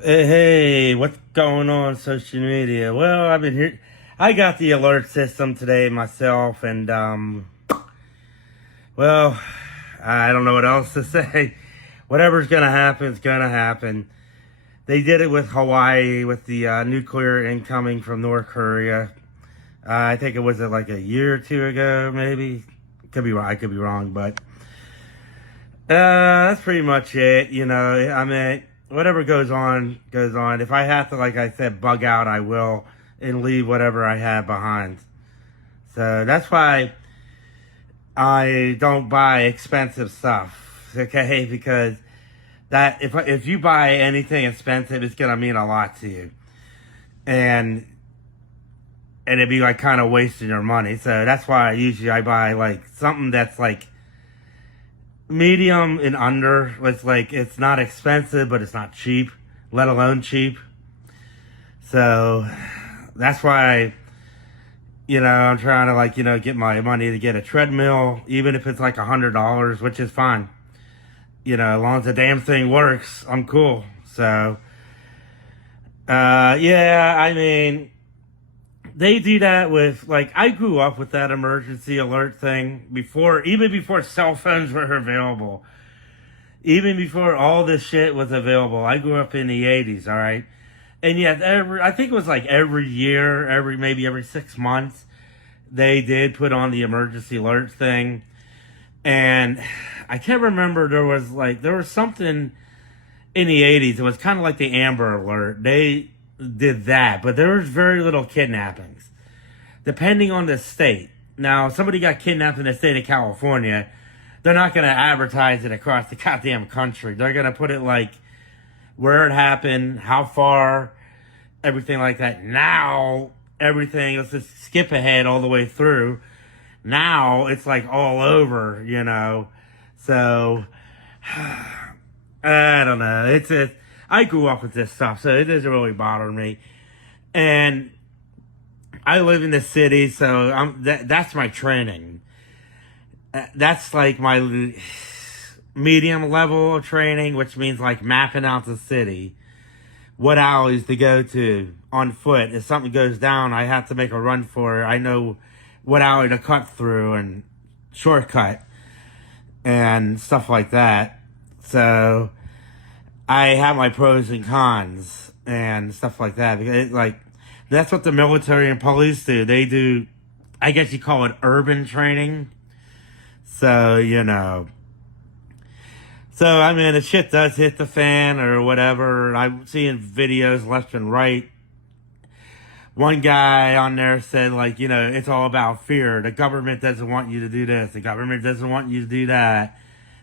Hey, what's going on social media? Well, I've been here. I got the alert system today myself, and well, I don't know what else to say. Whatever's gonna happen is gonna happen. They did it with Hawaii with the nuclear incoming from North Korea. I think it was like a year or two ago, maybe. Could be wrong. I could be wrong, but that's pretty much it. I mean, whatever goes on, goes on. If I have to, like I said, bug out, I will and leave whatever I have behind. So that's why I don't buy expensive stuff, okay? Because that if you buy anything expensive, it's gonna mean a lot to you, and it'd be like kind of wasting your money. So that's why usually I buy like something that's like medium and under. It's like it's not expensive, but it's not cheap, let alone cheap. So that's why I'm trying to get my money to get a treadmill, even if it's like $100, which is fine. As long as the damn thing works, I'm cool. So yeah, I mean, they do that with, like, I grew up with that emergency alert thing even before cell phones were available. Even before all this shit was available. I grew up in the 80s, all right? And yet, I think it was like every year, maybe every 6 months, they did put on the emergency alert thing. And I can't remember, there was something in the 80s. It was kind of like the Amber Alert. They did that, but there was very little kidnappings, depending on the state. Now, if somebody got kidnapped in the state of California, they're not going to advertise it across the goddamn country. They're going to put it like where it happened, how far, everything like that. Now, everything, let's just skip ahead all the way through. Now, it's like all over, So, I don't know. I grew up with this stuff, so it doesn't really bother me. And I live in the city, so that's my training. That's like my medium level of training, which means like mapping out the city, what alleys to go to on foot. If something goes down, I have to make a run for it. I know what alley to cut through and shortcut and stuff like that. So I have my pros and cons and stuff like that. Because that's what the military and police do. They do, I guess you call it urban training. So, So, I mean, the shit does hit the fan or whatever. I'm seeing videos left and right. One guy on there said, it's all about fear. The government doesn't want you to do this. The government doesn't want you to do that.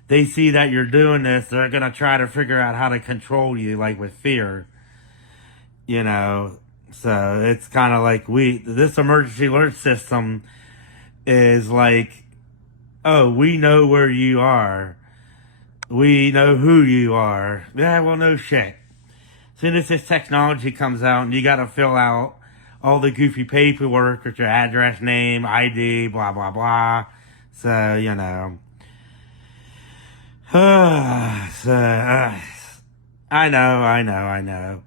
They see that you're doing this. They're going to try to figure out how to control you, like with fear. So it's kind of like this emergency alert system is like, oh, we know where you are. We know who you are. Yeah, well, no shit. As soon as this technology comes out and you got to fill out all the goofy paperwork with your address, name, ID, blah, blah, blah. So, I know.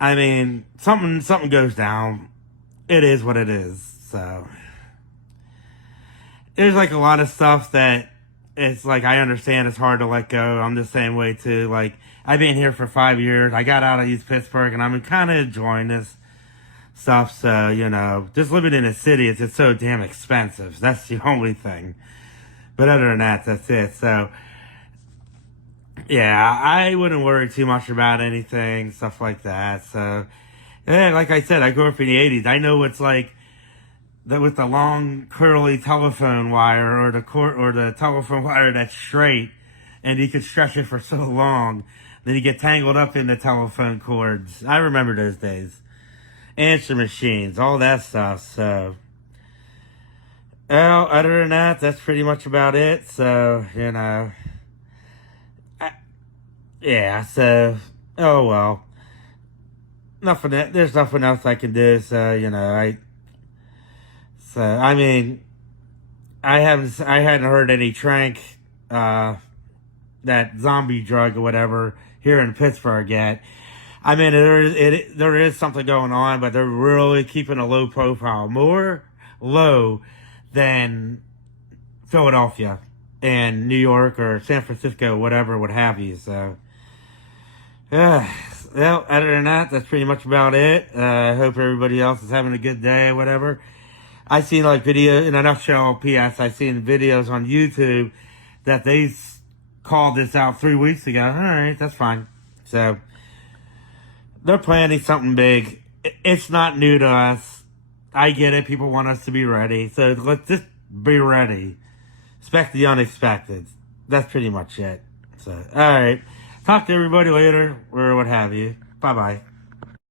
I mean, something goes down. It is what it is. So there's like a lot of stuff that it's like I understand it's hard to let go. I'm the same way too. Like, I've been here for 5 years. I got out of East Pittsburgh and I'm kind of enjoying this stuff. So, just living in a city, it's just so damn expensive. That's the only thing. But other than that, that's it. So, yeah, I wouldn't worry too much about anything, stuff like that. So, yeah, like I said, I grew up in the 80s. I know it's like with the long curly telephone wire or the telephone wire that's straight and you could stretch it for so long, then you get tangled up in the telephone cords. I remember those days. Answer machines, all that stuff. So, well, other than that, that's pretty much about it. So, yeah, so, oh well. There's nothing else I can do, so, I mean, I hadn't heard any trank, that zombie drug or whatever here in Pittsburgh yet. I mean, there is something going on, but they're really keeping a low profile, more low than Philadelphia and New York or San Francisco, whatever, what have you. So, well, other than that, that's pretty much about it. I hope everybody else is having a good day, whatever. I seen like video in a nutshell. P.S. I seen videos on YouTube that they called this out 3 weeks ago. All right, that's fine. So they're planning something big. It's not new to us. I get it. People want us to be ready. So let's just be ready. Expect the unexpected. That's pretty much it. So, all right. Talk to everybody later or what have you. Bye-bye.